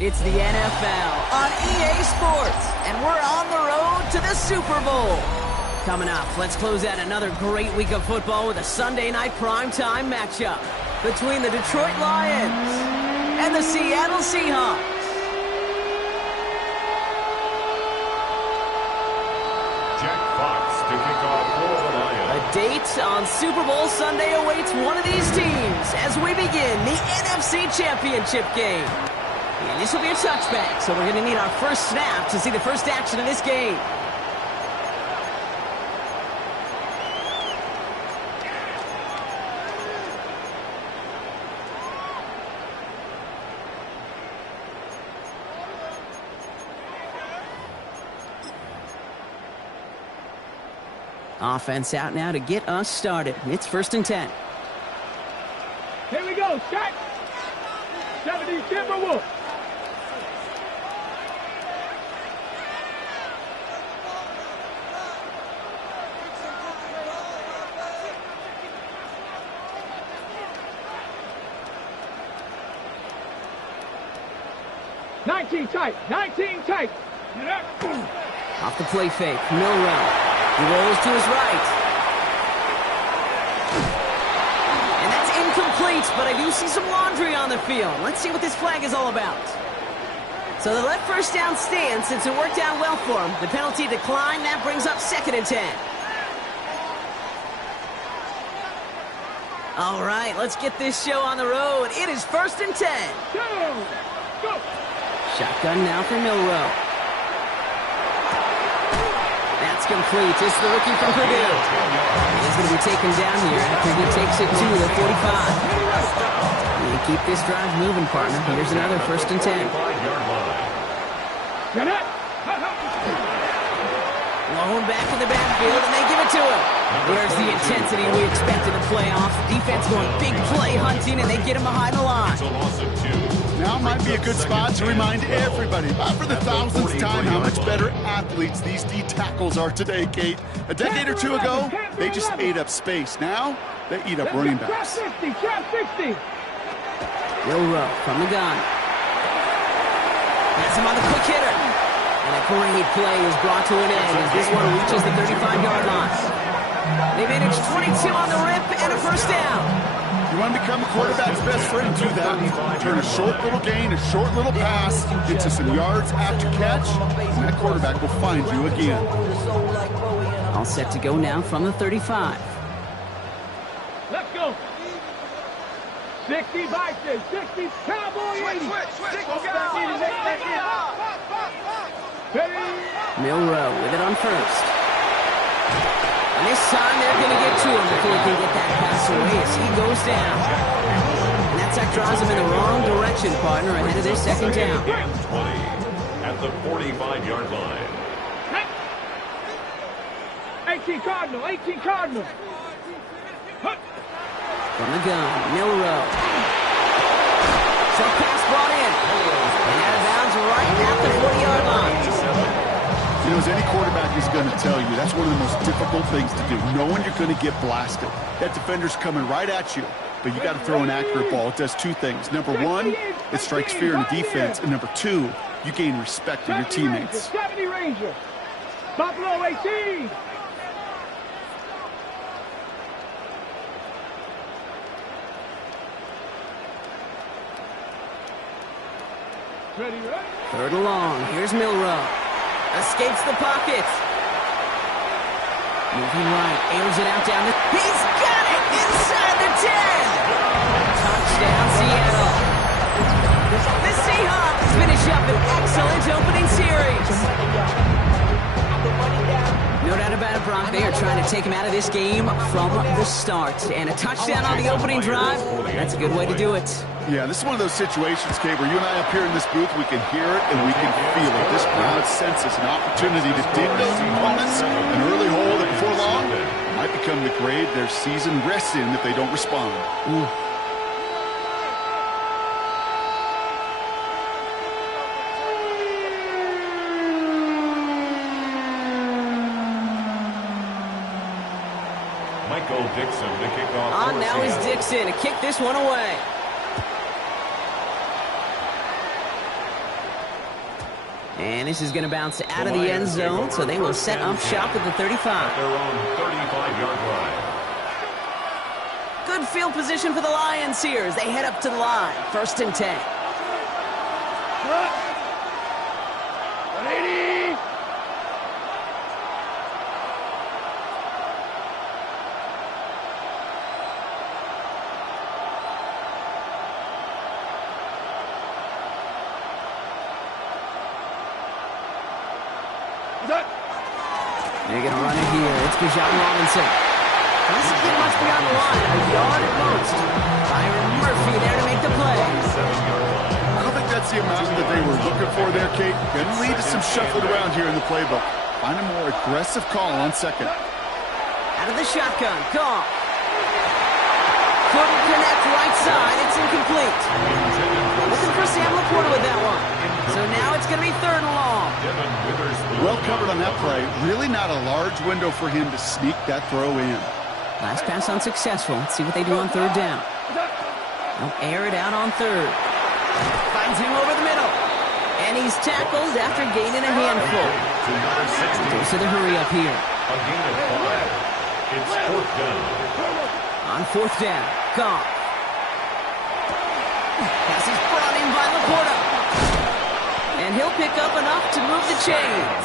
It's the NFL on EA Sports, and we're on the road to the Super Bowl. Coming up, let's close out another great week of football with a Sunday night primetime matchup between the Detroit Lions and the Seattle Seahawks. Jack Fox to kick off for the Lions. A date on Super Bowl Sunday awaits one of these teams as we begin the NFC Championship game. And this will be a touchback, so we're going to need our first snap to see the first action of this game. Offense out now to get us started. It's 1st and 10. Here we go, Scott. 70 Timberwolves. Nineteen tight. Off the play fake, Milrow. He rolls to his right. And that's incomplete, but I do see some laundry on the field. Let's see what this flag is all about. So they let first down stand since it worked out well for him. The penalty declined. That brings up 2nd and 10. All right, let's get this show on the road. It is 1st and 10. Go. Shotgun now for Milrow. That's complete. It's the rookie from Purdue. He's going to be taken down here after he takes it to the 45. You keep this drive moving, partner. Here's another 1st and 10. Blown back in the backfield, and they give it to him. There's the intensity we expect in the playoffs. Defense going big play hunting, and they get him behind the line. Now might be a good spot to remind everybody, about for the 1000th time, how much better athletes these D tackles are today, Kate. A decade or two ago, they just ate up space. Now, they eat up running backs. Trap 60. Milrow from the gun. That's him on the quick hitter. And a great play is brought to an end as this one reaches the 35-yard line. They managed 22 on the rip and a 1st down. You want to become a quarterback's best friend, do that. Turn a short little gain, a short little pass into some yards after catch, and that quarterback will find you again. All set to go now from the 35. Let's go. 60 Vikings, 60 Cowboy 80. Milrow with it on 1st. And this time they're going to get to him before he can get that pass away as he goes down. And that sack draws him in the wrong direction, partner, ahead of their 2nd down. 20 at the 45-yard line. 18 Cardinal. From the gun, Milrow. Short pass brought in. And out of bounds right at the 40-yard line. You know, as any quarterback is going to tell you, that's one of the most difficult things to do, knowing you're going to get blasted. That defender's coming right at you, but you got to throw an accurate ball. It does 2 things. Number 1, it strikes fear in the defense, and number 2, you gain respect from your teammates. 70 Ranger. Buffalo 18. Ready? 3rd and long. Here's Milrow. Escapes the pocket. Moving right. Airs it out down the... He's got it! Inside the 10! Touchdown, Seattle. The Seahawks finish up an excellent opening series. No doubt about it, Brock. They are trying to take him out of this game from the start. And a touchdown on the opening drive, that's a good way to do it. Yeah, this is one of those situations, Kate, where you and I up here in this booth, we can hear it and we can feel it. This crowd senses an opportunity to dig those opponents an early hole that before long might become the grave their season rests in if they don't respond. Ooh. Michael Dixon to kick off. On now is Dixon to kick this one away. And this is going to bounce out of the end zone, so they will set up shop at the 35. Their own 35-yard line. Good field position for the Lions here as they head up to the line. 1st and 10. They're going to run it here. It's Bijan Robinson. Doesn't get much beyond the line. A yard at most. Byron Murphy there to make the play. I don't think that's the amount that they were looking for there, Kate. Going to lead to some shuffling around here in the playbook. Find a more aggressive call on 2nd. Out of the shotgun. Goff. Couldn't connect right side. It's incomplete. Looking for Sam Laporta with that one. So now it's going to be 3rd and long. Well covered on that play. Really not a large window for him to sneak that throw in. Last pass unsuccessful. Let's see what they do on 3rd down. They'll air it out on 3rd. Finds him over the middle. And he's tackled after gaining a handful. Goes to the hurry up here. A gain of 5. It's 4th down. On 4th down. Goff. Pass is brought in by Laporta. And he'll pick up enough to move the chains.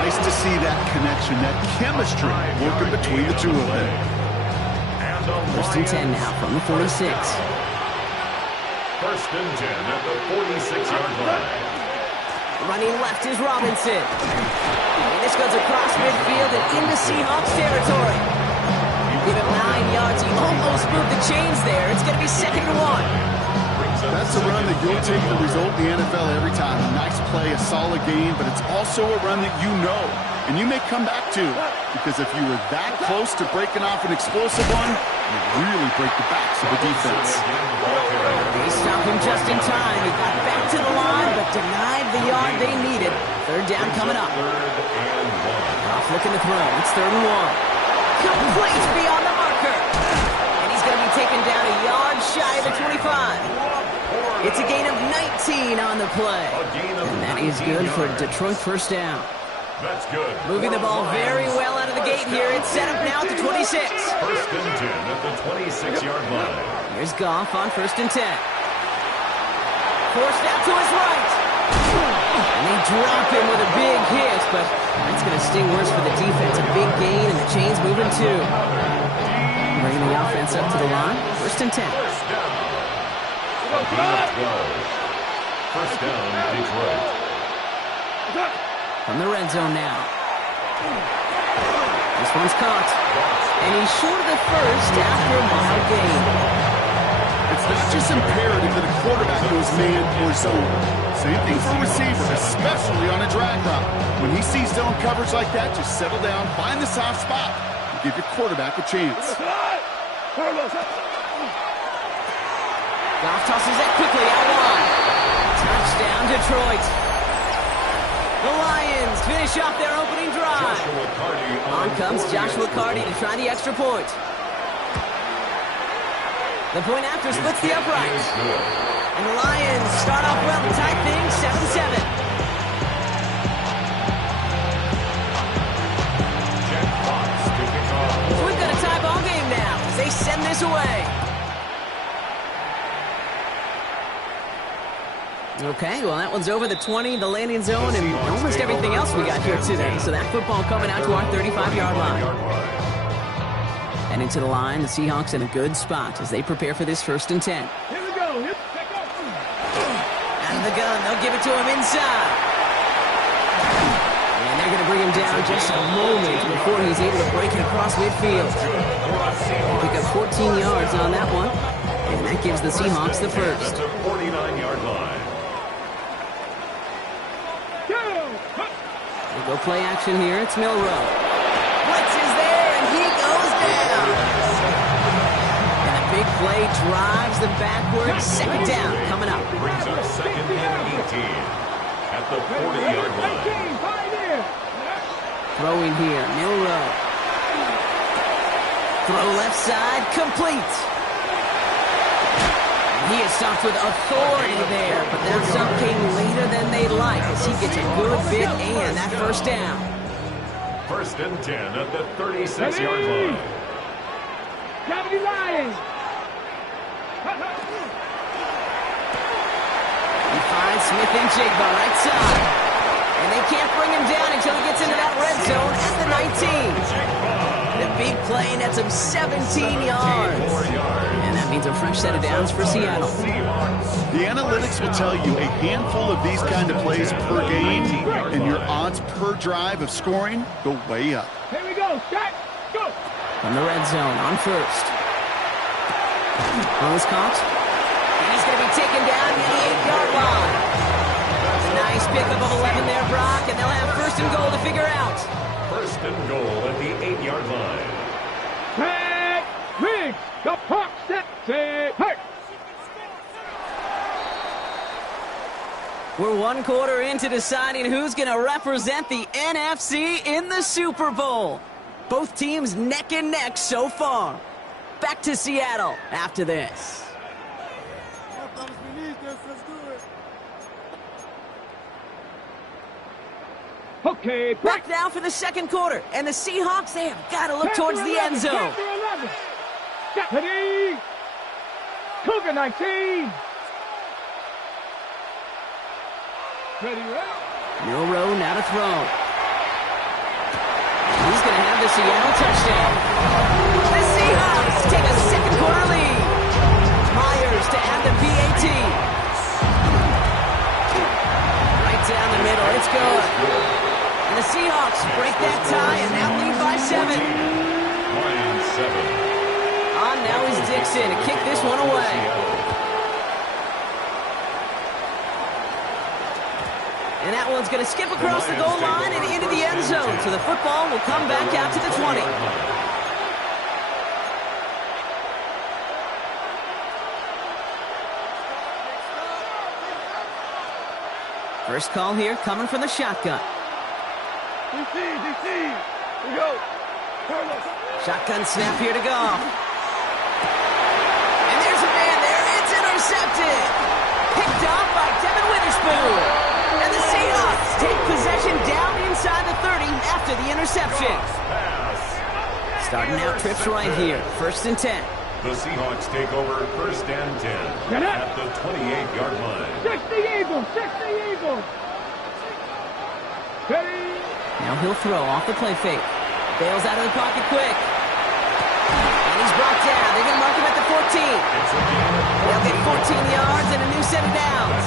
Nice to see that connection, that chemistry working between the two of them. 1st and 10 now from the 46. 1st and 10 at the 46-yard line. Running left is Robinson. And this goes across midfield and into Seahawks territory. Give him 9 yards. He almost moved the chains there. It's going to be 2nd and 1. That's a run that you'll take the result in the NFL every time. A nice play, a solid game, but it's also a run that you know, and you may come back to, because if you were that close to breaking off an explosive one, you really break the backs of the defense. They stopped him just in time. He got back to the line, but denied the yard they needed. 3rd down coming up. Off looking to throw. It's 3rd and 1. Complete beyond the marker. And he's going to be taken down a yard shy of the 25. It's a gain of 19 on the play. And that is good for Detroit 1st down. That's good. Moving the ball very well out of the gate here. It's set up now at the 26. 1st and 10 at the 26-yard line. Here's Goff on 1st and 10. Forced out to his right. And they drop him with a big hit, but that's going to sting worse for the defense. A big gain, and the chain's moving too. Bringing the offense up to the line. 1st and 10. A gain of 12. 1st down, Detroit. From the red zone now. This one's caught. And he's short of the first after a mild gain. It's not just imperative that a quarterback goes man or zone. Same thing for a receiver, especially on a drag route. When he sees zone coverage like that, just settle down, find the soft spot, and give your quarterback a chance. Goff tosses that quickly out wide. Touchdown, Detroit. The Lions finish off their opening drive. On comes Joshua Carty to try the extra point. The point after splits the uprights. And the Lions start off well to tie things 7-7. So we've got a tie ball game now as they send this away. Okay, well, that one's over the 20, the landing zone, and almost everything else we got here today. So that football coming out to our 35-yard line. And into the line, the Seahawks in a good spot as they prepare for this 1st and 10. Here we go. Out of the gun, they'll give it to him inside. And they're going to bring him down just a moment before he's able to break it across midfield. They pick up 14 yards on that one, and that gives the Seahawks the first. 49-yard line. Go play action here. It's Milrow. Blitz is there, and he goes down. And a big play drives them backwards. 2nd down coming up. Brings up 2nd and 18 at the 40-yard line. Throwing here, Milrow. Throw left side, complete. And He is stopped with authority there, but that stop came later than they'd like as he gets a good bit and that first down. 1st and 10 at the 36-yard line. Gravity Lions. He finds Smith and Jigba right side. And they can't bring him down until he gets into that red zone at the 19. The big play nets him 17 yards. And that means a fresh set of downs for Seattle. The analytics will tell you a handful of these kind of plays per game, and your odds per drive of scoring go way up. Here we go. Set. Go. From the red zone on first. Ball is caught. And he's going to be taken down near the 8-yard line. Nice pickup of 11 there, Brock, and they'll have 1st and goal to figure out. 1st and goal at the 8-yard line. Set. Rig. The Hawks set. Set. Hurt. We're 1 quarter into deciding who's going to represent the NFC in the Super Bowl. Both teams neck and neck so far. Back to Seattle after this. Okay, Back now for the 2nd quarter, and the Seahawks, they have got to look towards the end zone. Ready. Cougar 19. Ready, Milrow now to throw. He's going to have the Seattle touchdown. The Seahawks take a 2nd quarter lead. Myers to add the PAT. Right down the middle, it's good. And the Seahawks break that tie and now lead by 7. Line 7. On now is Dixon to kick this one away. And that one's going to skip across the goal line and into the end zone. So the football will come back out to the 20. First call here coming from the shotgun. DC. Here we go. Shotgun snap here to go. And there's a man there. It's intercepted. Picked off by Devin Witherspoon. And the Seahawks take possession down inside the 30 after the interception. Starting out trips right here. 1st and 10. The Seahawks take over 1st and 10 at the 28-yard line. 60 Eagles. Ready. Now he'll throw off the play fake. Bails out of the pocket quick. And he's brought down. They're going to mark him at the 14. They'll get 14 yards and a new set of downs.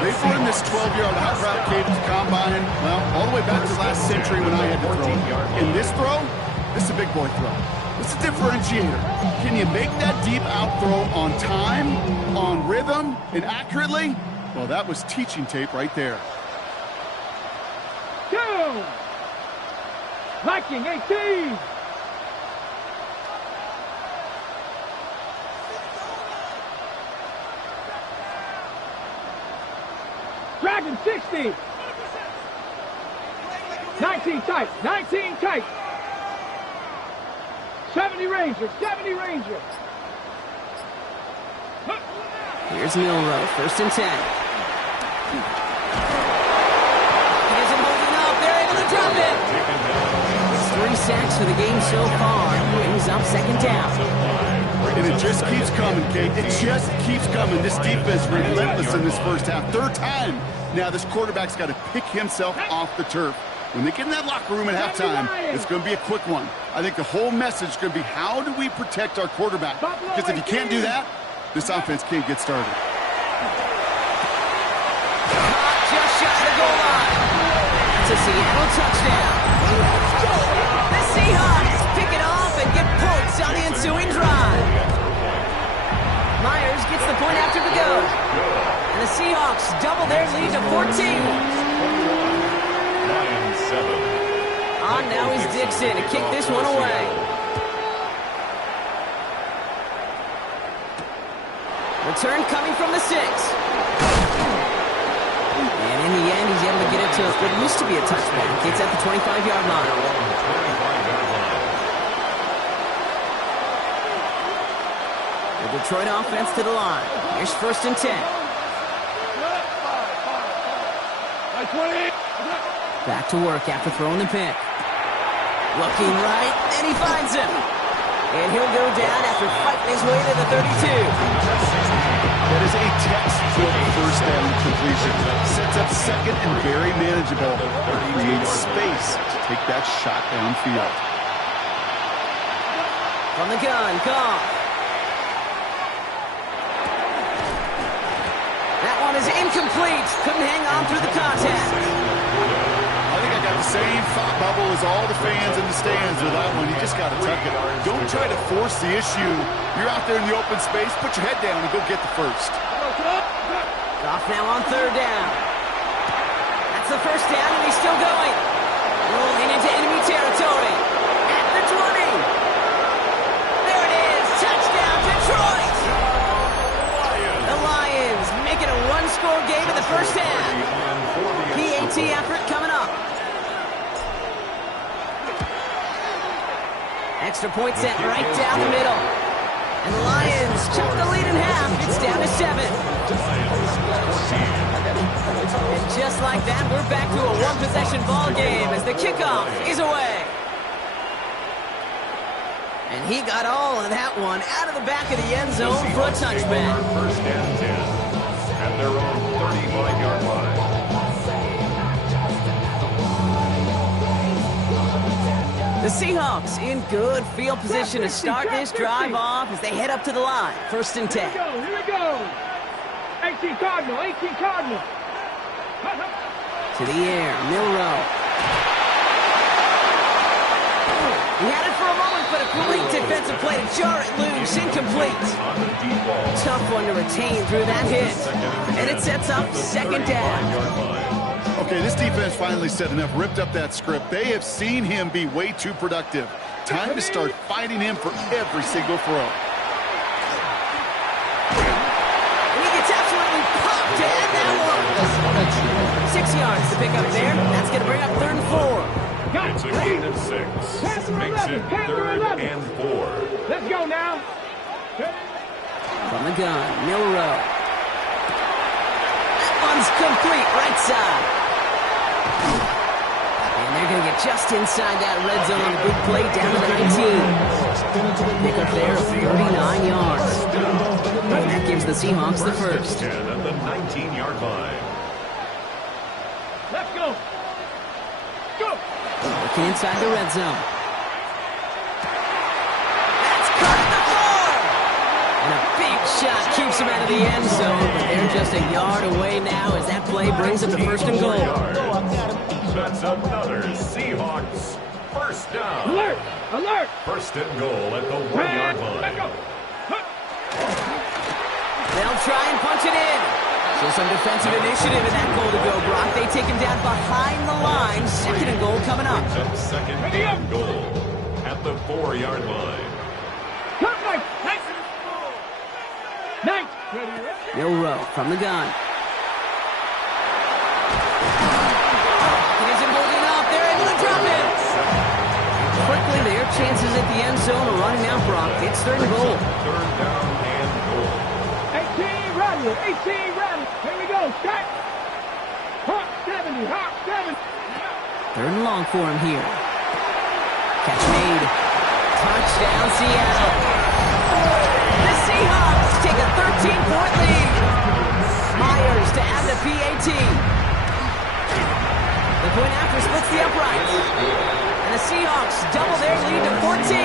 They've run this 12-yard hot route cadence combine, well, all the way back to last century when I had to throw it. In this throw, this is a big boy throw. It's a differentiator. Can you make that deep out throw on time, on rhythm, and accurately? Well, that was teaching tape right there. 2. Viking 18. Dragon 60. 19 tight. 70 Rangers. Here's Milrow. 1st and 10. He isn't holding up. They're able to drop it. It's 3 sacks for the game so far. Brings up 2nd down. And it just keeps coming, Kate. It just keeps coming. This defense relentless in this first half. 3rd time. Now this quarterback's got to pick himself off the turf. When they get in that locker room at halftime, it's going to be a quick one. I think the whole message is going to be, how do we protect our quarterback? Because if you can't do that, this offense can't get started. Just shy of the goal line. It's a Seattle touchdown. The Seahawks pick it off and get points on the ensuing drive. Myers gets the point after the go. And the Seahawks double their lead to 14. Line 7. On now is Dixon to kick this one away. Return coming from the 6. And in the end, he's able to get it to what used to be a touchback. It's at the 25-yard line. Detroit offense to the line. Here's 1st and 10. Back to work after throwing the pick. Looking right, and he finds him. And he'll go down after fighting his way to the 32. That is a textbook first down completion. Sets up second and very manageable. Creates space to take that shot downfield. From the gun, Goff. That one is incomplete. Couldn't hang on through the contact. I think I got the same thought bubble as all the fans in the stands with that one. You just got to tuck it. Don't try to force the issue. You're out there in the open space. Put your head down and go get the first. Goff now on 3rd down. That's the 1st down, and he's still going. Rolling into enemy territory. At the 20. There it is. Touchdown, Detroit. The Lions make it a one-score game in the 1st half. PAT effort coming up. Extra point set right down the middle. And the Lions chop the lead in half. It's down to 7. And just like that, we're back to a one-possession ball game as the kickoff is away. And he got all of that one out of the back of the end zone for a touchback. 1st and 10 at their own 35-yard line. The Seahawks in good field position to start this drive off as they head up to the line. 1st and 10. Here we go. 18 Cardinal, 18 Cardinal. To the air, Milrow. He had it for a moment, but a great defensive play to jar it loose. Incomplete. Tough one to retain through that hit. And it sets up 2nd down. Okay, this defense finally said enough, ripped up that script. They have seen him be way too productive. Time to start fighting him for every single throw. And he gets absolutely popped to end that one. 6 yards to pick up there. That's going to bring up 3rd and 4. It's a gain of 6. Makes it 3rd and 4. Let's go now. From the gun, Milrow. That one's complete, right side. And they're going to get just inside that red zone on a big play down to the 19. Pick up there of 39 yards. And that gives the Seahawks the first. 10 at the 19-yard line. Let's go. Go. Looking inside the red zone. That's caught at the floor. And a big shot keeps him out of the end zone, but they're just a yard away now as that play brings them to 1st and goal. That's another Seahawks 1st down. Alert. Alert. 1st and goal at the 1-yard Let's line. go. They'll try and punch it in. So some defensive initiative in that goal to go, Brock. They take him down behind the line. 2nd and goal coming up. Up 2nd and goal at the 4-yard line. Come, Mike. Nice. Milrow from the gun. He isn't holding up. They're able to drop it. Quickly, their chances at the end zone are running out, Brock. It's 3rd and goal. 3rd down and goal. 18 rally. 18 rally. Here we go. Strike. Hawk 70. Hawk 70. 3rd and long for him here. Catch made. Touchdown, Seattle. The Seahawks take a 13-point lead. Myers to add the PAT. The point after splits the uprights. And the Seahawks double their lead to 14.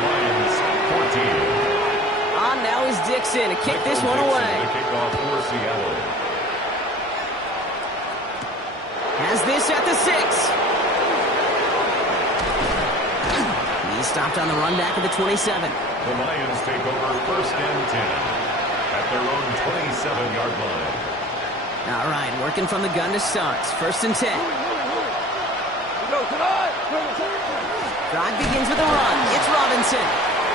Lions 14. On now is Dixon to kick this one away. The kickoff for Seattle. Has this at the 6. He's stopped on the run back at the 27. The Lions take over 1st and 10 at their own 27-yard line. All right, working from the gun to start. 1st and 10. Drive begins with a run. It's Robinson.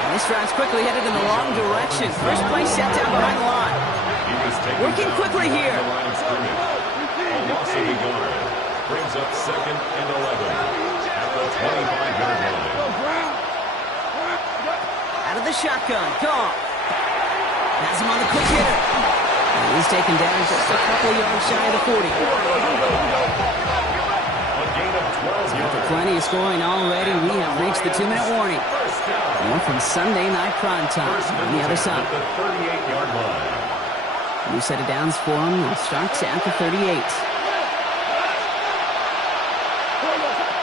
And this drive's quickly headed in the wrong direction. First play set down behind the line. He was taken Working down quickly at here. the line of scrimmage. A loss of a yard brings up 2nd and 11 at the 25-yard line. Out of the the shotgun. Goff has him on the quick hitter. And he's taken down just a couple yards shy of the 40. After plenty of scoring already, we have reached the 2-minute warning. More from Sunday night primetime on the other side. New set of downs for him. Starts at the 38.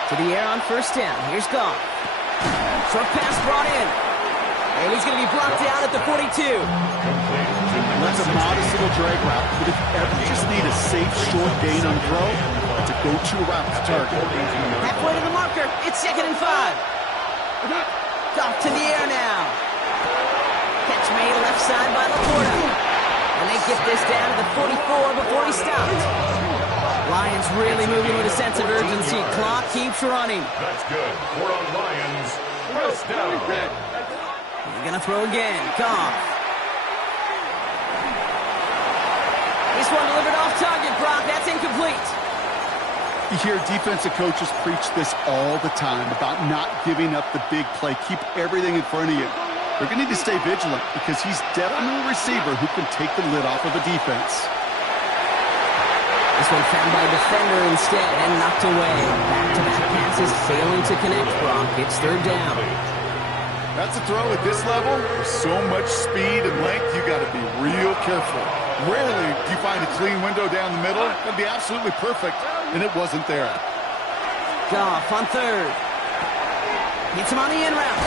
To the air on first down. Here's Goff. Short pass brought in. And he's going to be blocked out at the 42. That's a modest little drag route. But if you ever just need a safe, short gain on throw, that's a go-to route to target. Halfway to the marker. It's 2nd and 5. Goff to the air now. Catch made left side by Laporta. And they get this down to the 44 before he stopped. Lions really moving with a sense of urgency. Clock keeps running. That's good. 4 on Lions. First down. He's going to throw again. Goff. This one delivered off target, Brock. That's incomplete. You hear defensive coaches preach this all the time about not giving up the big play. Keep everything in front of you. They're going to need to stay vigilant because he's definitely a receiver who can take the lid off of a defense. This one found by a defender instead and knocked away. Back-to-back passes failing to connect, Brock. It's 3rd down. That's a throw at this level. With so much speed and length, you got to be real careful. Rarely do you find a clean window down the middle. It'd be absolutely perfect, and it wasn't there. Goff on 3rd. Hits him on the in route.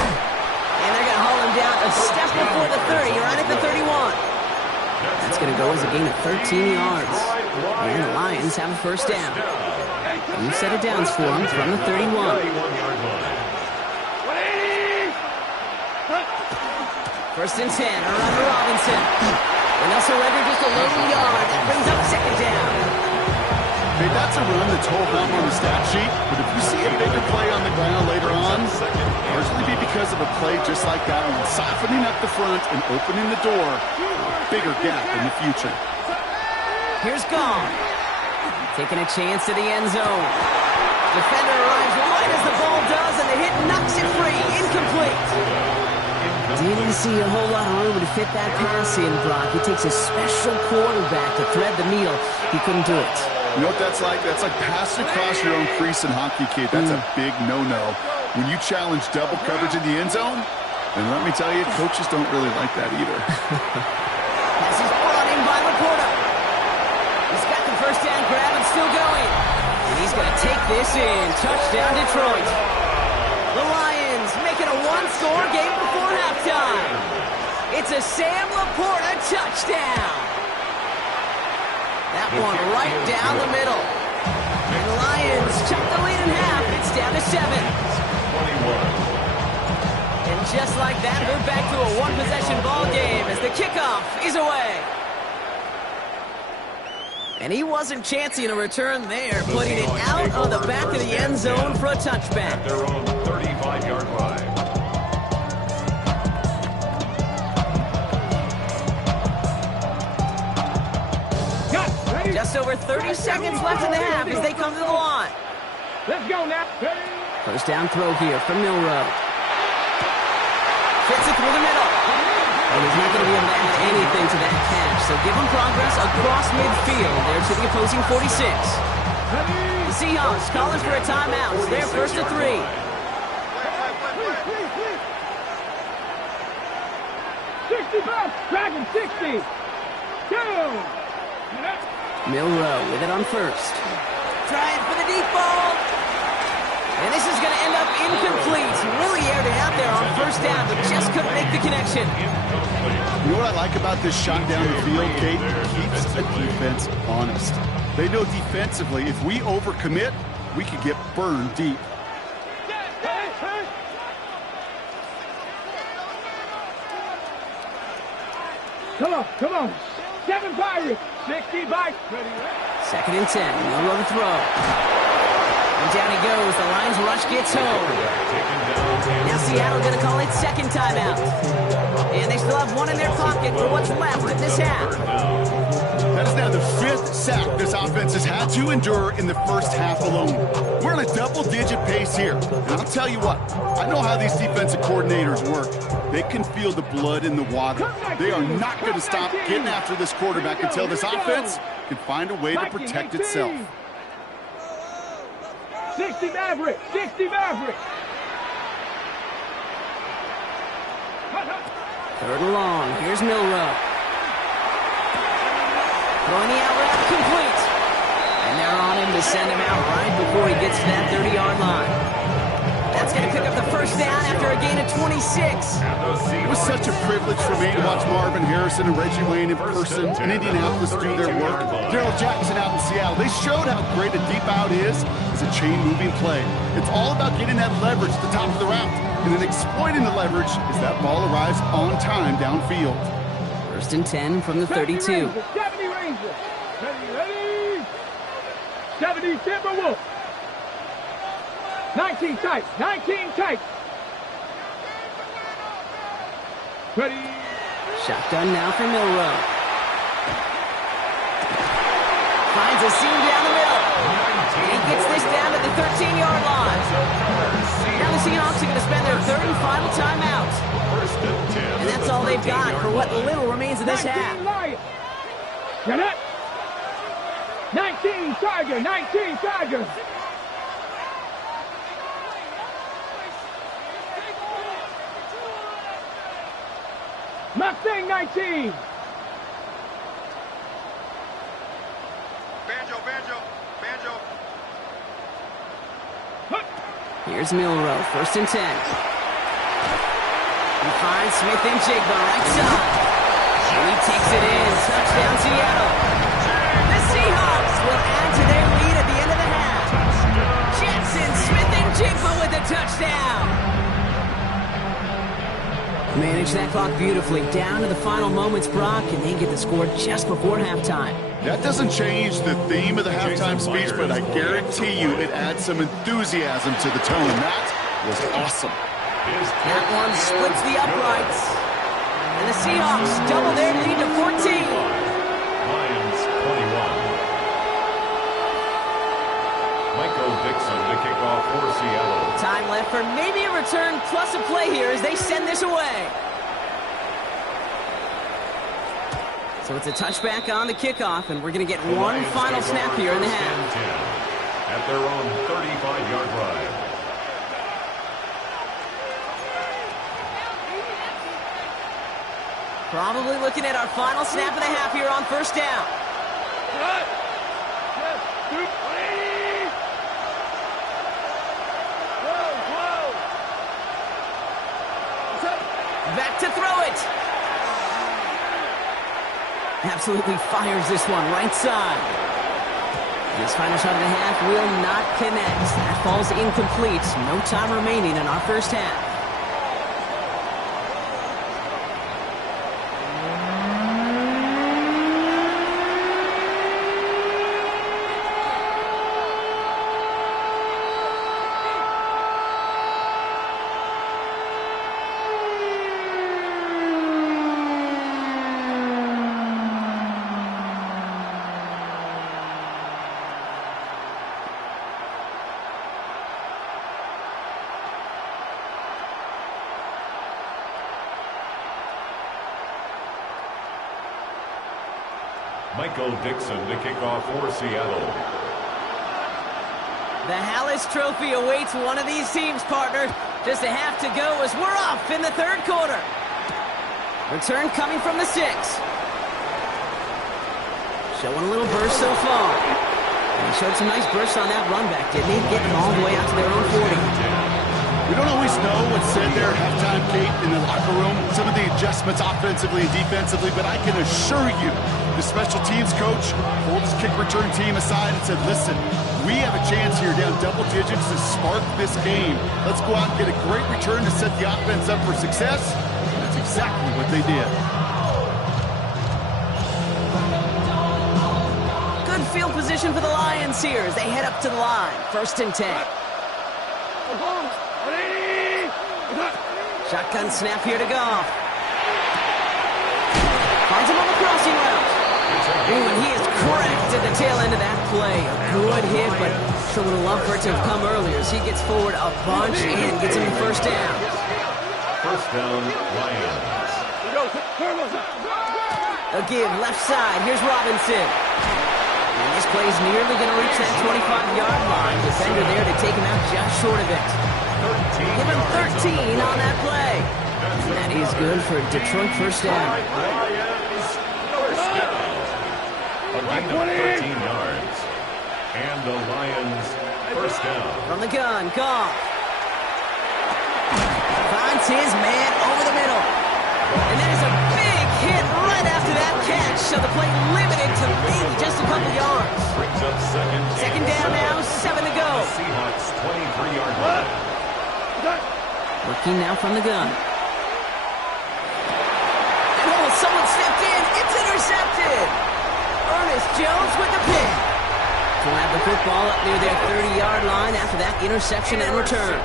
And they're going to haul him down a step before the 30, right at the 31. That's going to go as a gain of 13 yards. And the Lions have a first down. New set of downs for them from the 31. First and 10, around to Robinson. And they'll surrender just a lone yard. That brings up 2nd down. Hey, that's a run that's whole number on the stat sheet, but if you see a bigger play on the ground later on, largely be because of a play just like that one, softening up the front and opening the door for a bigger gap in the future. Here's Goff. Taking a chance to the end zone. Defender arrives right as the ball does, and the hit knocks it free. Incomplete. Didn't see a whole lot of room to fit that pass in, Brock. It takes a special quarterback to thread the needle. He couldn't do it. You know what that's like? That's like passing across your own crease in hockey, kid. That's a big no-no. When you challenge double coverage in the end zone, and let me tell you, coaches don't really like that either. Pass is brought in by Laporta. He's got the first down grab and still going. And he's going to take this in. Touchdown, Detroit. The Lions making a one-score game before halftime. It's a Sam Laporta touchdown. That one right down the middle. And the Lions chuck the lead in half. It's down to 7. And just like that, we're back to a one-possession ball game as the kickoff is away. And he wasn't chancing a return there, putting it out of the back of the end zone for a touchback. At their own 35-yard line. Just over 30 seconds left in the half as they come to the line. Let's go now. First down throw here from Milrow. Fits it through the middle. And he's not going to be able to add anything to that catch. So give him progress across midfield there to the opposing 46. The Seahawks calling for a timeout. They're first to 3. Dragon 60. Down. Milrow with it on first. Trying for the deep ball. And this is going to end up incomplete. Really aired it out there on first down, but just couldn't make the connection. You know what I like about this shot down the field, Kate? It keeps the defense honest. They know defensively, if we overcommit, we could get burned deep. Come on. 7 Pirates. 60 bikes. 2nd and 10. Milrow to throw. And down he goes. The Lions rush gets home. Now Seattle going to call it second timeout. And they still have one in their pocket for what's left in this half. That is now the 5th sack this offense has had to endure in the first half alone. We're in a double double-digit pace here. And I'll tell you what, I know how these defensive coordinators work. They can feel the blood in the water. They are not going to stop getting after this quarterback until this offense can find a way to protect itself. 60 Maverick, 60 Maverick. Third and long. Here's Milrow. Throwing the out route complete. And they're on him to send him out right before he gets to that 30-yard line. That's going to pick up the first down after a gain of 26. It was such a privilege for me to watch Marvin Harrison and Reggie Wayne in person in Indianapolis do their work. Darrell Jackson out in Seattle. They showed how great a deep out is as a chain-moving play. It's all about getting that leverage at the top of the route, and then exploiting the leverage as that ball arrives on time downfield. First and 10 from the 32. 70 Rangers. Ready. 70 Timberwolves. 19 tight. 19 tight. Ready. Shotgun now for Milrow. Finds a seam down the middle. He gets this down to the 13-yard line. Now the Seahawks are going to spend their third and final timeout. And that's all they've got for what little remains of this half. 19 Lions. Get it. 19 Tiger. 19 Tiger. Mustang 19. Banjo. Here's Milrow, first and 10. He finds Smith and Jigba right side. And he takes it in. Touchdown, Seattle. The Seahawks will add to their lead at the end of the half. Jackson, Smith and Jigba with a touchdown. Manage that clock beautifully. Down to the final moments, Brock, and they get the score just before halftime. That doesn't change the theme of the halftime speech, but I guarantee you it adds some enthusiasm to the tone. That was awesome. That one splits the uprights. And the Seahawks double their lead to 14. Lions 21. Michael Dixon to kick off for Seattle. Time left for maybe a return plus a play here as they send this away. So it's a touchback on the kickoff, and we're going to get one final snap here in the half. At their own 35-yard line. Probably looking at our final snap of the half here on first down. Back to throw it. Absolutely fires this one right side. This final shot of the half will not connect. That falls incomplete. No time remaining in our first half. Michael Dixon to kick off for Seattle. The Hallis Trophy awaits one of these teams, partner. Just a half to go as we're off in the third quarter. Return coming from the 6. Showing a little burst so far. And he showed some nice bursts on that run back, didn't he? Getting all the way out to their own 40. We don't always know what's said there at halftime, Kate, in the locker room. Some of the adjustments offensively and defensively, but I can assure you, the special teams coach pulled his kick return team aside and said, listen, we have a chance here down double digits to spark this game. Let's go out and get a great return to set the offense up for success. And that's exactly what they did. Good field position for the Lions here as they head up to the line. First and 10. Shotgun snap here to Goff. Finds him on the crossing route. Ooh, and he is cracked at the tail end of that play. A good hit, but sure would have loved for it to have come earlier as he gets forward a bunch and gets him the first down. First down, Lions. A give left side. Here's Robinson. And this play is nearly going to reach that 25-yard line. Defender there to take him out just short of it. Give him 13 on that play. And that is good for a Detroit first down. Lions, first down. A gain of 13 yards. And the Lions, first down. From the gun, Goff. Finds his man over the middle. And there's a big hit right after that catch. So the play limited to maybe just a couple yards. Brings up second down now, 7 to go. Seahawks 23-yard line. Working now from the gun. Oh, someone stepped in. It's intercepted. Ernest Jones with the pick. Will have the football up near their 30-yard line after that interception and return.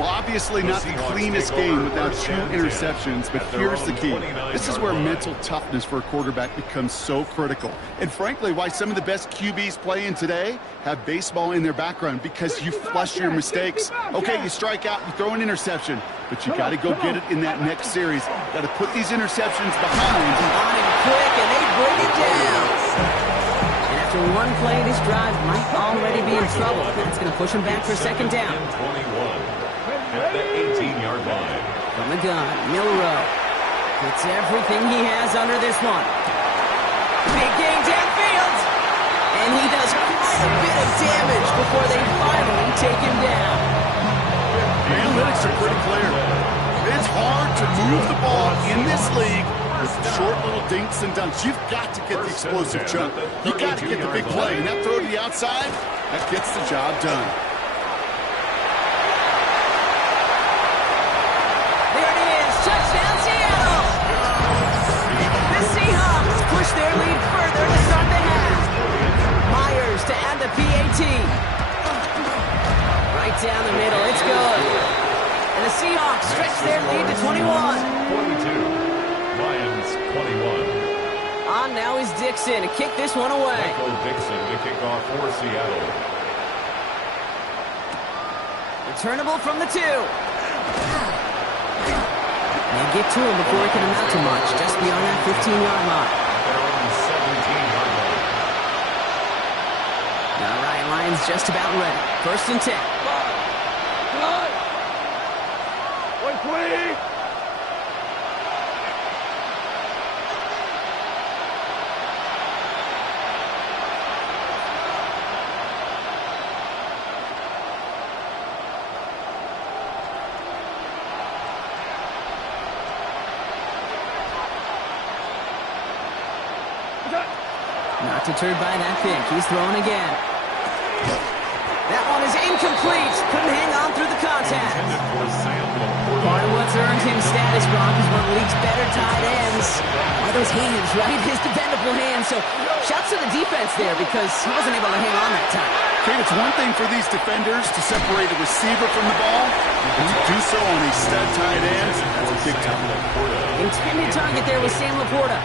Well, obviously not the cleanest game without 2 interceptions, but here's the key. This is where mental toughness for a quarterback becomes so critical. And frankly, why some of the best QBs playing today have baseball in their background, because you flush your mistakes. Okay, you strike out, you throw an interception, but you got to go get it in that next series. Got to put these interceptions behind. On him quick, and they bring it down. And after one play, this drive might already be in trouble. That's going to push him back for second down. 21. At the 18-yard line. From the gun, Milrow. Puts everything he has under this one. Big gain downfield. And he does quite a bit of damage before they finally take him down. The analytics are pretty clear. It's hard to move the ball in this league with short little dinks and dunks. You've got to get the explosive chunk. You got to get the big play. And that throw to the outside, that gets the job done. Touchdown, Seattle! The Seahawks push their lead further to start the half. Myers to add the PAT. Right down the middle, it's good. And the Seahawks stretch their lead to 21. 22. Lions 21. On now is Dixon to kick this one away. Michael Dixon to kick off for Seattle. Returnable from the 2. They get to him before he can amount to much, just beyond that 15-yard line. They're on the 17-yard line. All right, Lions just about ready. First and 10. Not deterred by that pick. He's throwing again. That one is incomplete. Couldn't hang on through the contact. Part of what's earned him status, Brock, is one of the league's better tight ends. Are those hands, right? His dependable hands. So shouts to the defense there because he wasn't able to hang on that time. Okay, it's one thing for these defenders to separate a receiver from the ball, but to do so on a stud tight end, that's a big time. Intended target there was Sam Laporta.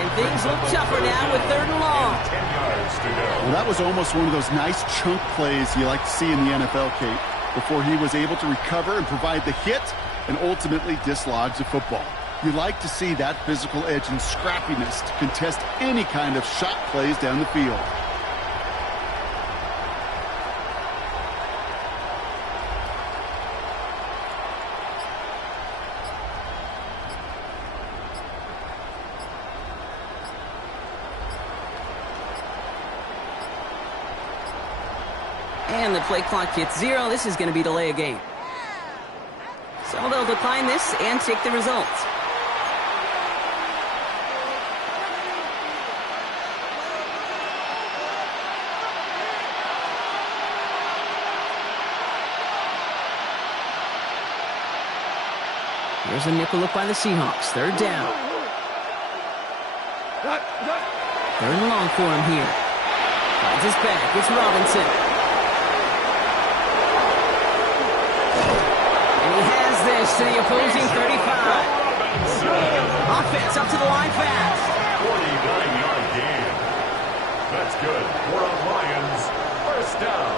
And things look tougher now with 3rd and long. 10 yards to go. Well, that was almost one of those nice chunk plays you like to see in the NFL, Kate, before he was able to recover and provide the hit and ultimately dislodge the football. You like to see that physical edge and scrappiness to contest any kind of shot plays down the field. And the play clock hits 0. This is going to be delay a game. So they'll decline this and take the results. Here's a nickel look by the Seahawks. 3rd down. 3rd and long for him here. Finds his back. It's Robinson. This to the opposing 35. Offense up to the line fast. 49-yard gain. That's good for a Lions first down.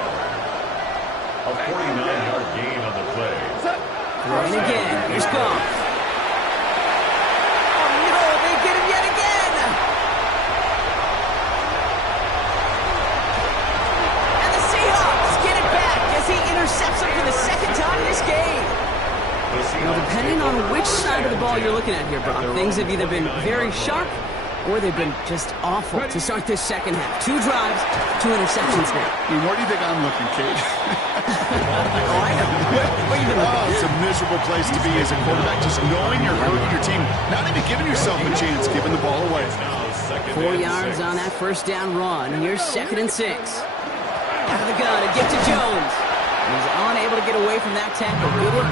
A 49-yard gain on the play. Throwing again. Here's Goff. Oh, no, they get him yet again. And the Seahawks get it back as he intercepts him for the second time this game. Now, depending on which side of the ball you're looking at here, Brock, things have either been very sharp or they've been just awful to start this second half. 2 drives, 2 interceptions now. I mean, where do you think I'm looking, Kate? Oh, I know. Where you been looking? Oh, it's a miserable place to be as a quarterback, just knowing you're hurting your team, not even giving yourself a chance, giving the ball away. 4 yards on that first down run. Here's 2nd and 6. Out of the gun, a gift to Jones. He's unable to get away from that tackle. Good work.